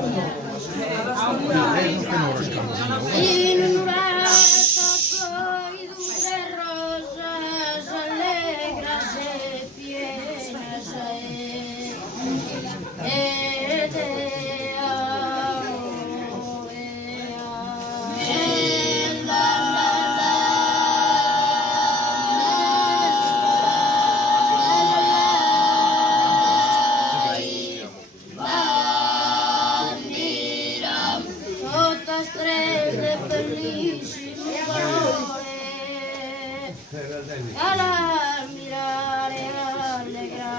In un rato poi d'une rosas allegras e pienas ed strette bellissime colore alla mirare allegra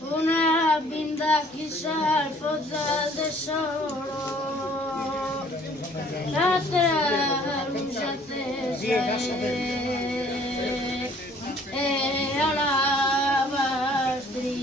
una binda chissà il fozzal tesoro la terra luce accesa e alla bastrina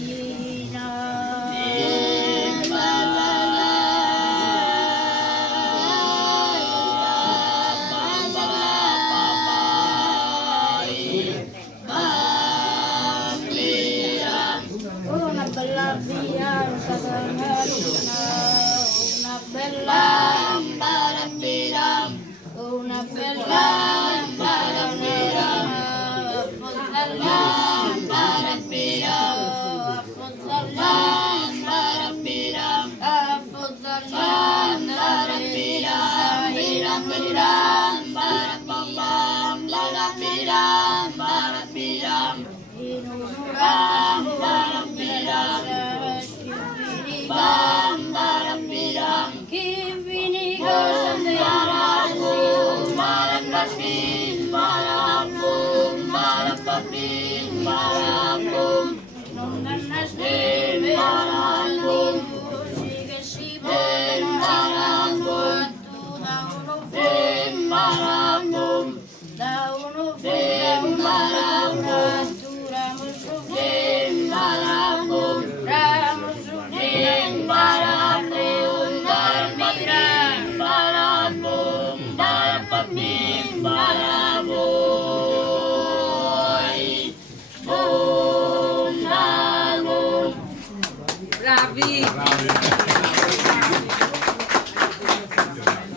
una bella fianza una bella barambina, una bella barambina, fozzalla barambina, fozzalla barambina, fozzalla barambina, barambina, barambina, barambina, barambina, in un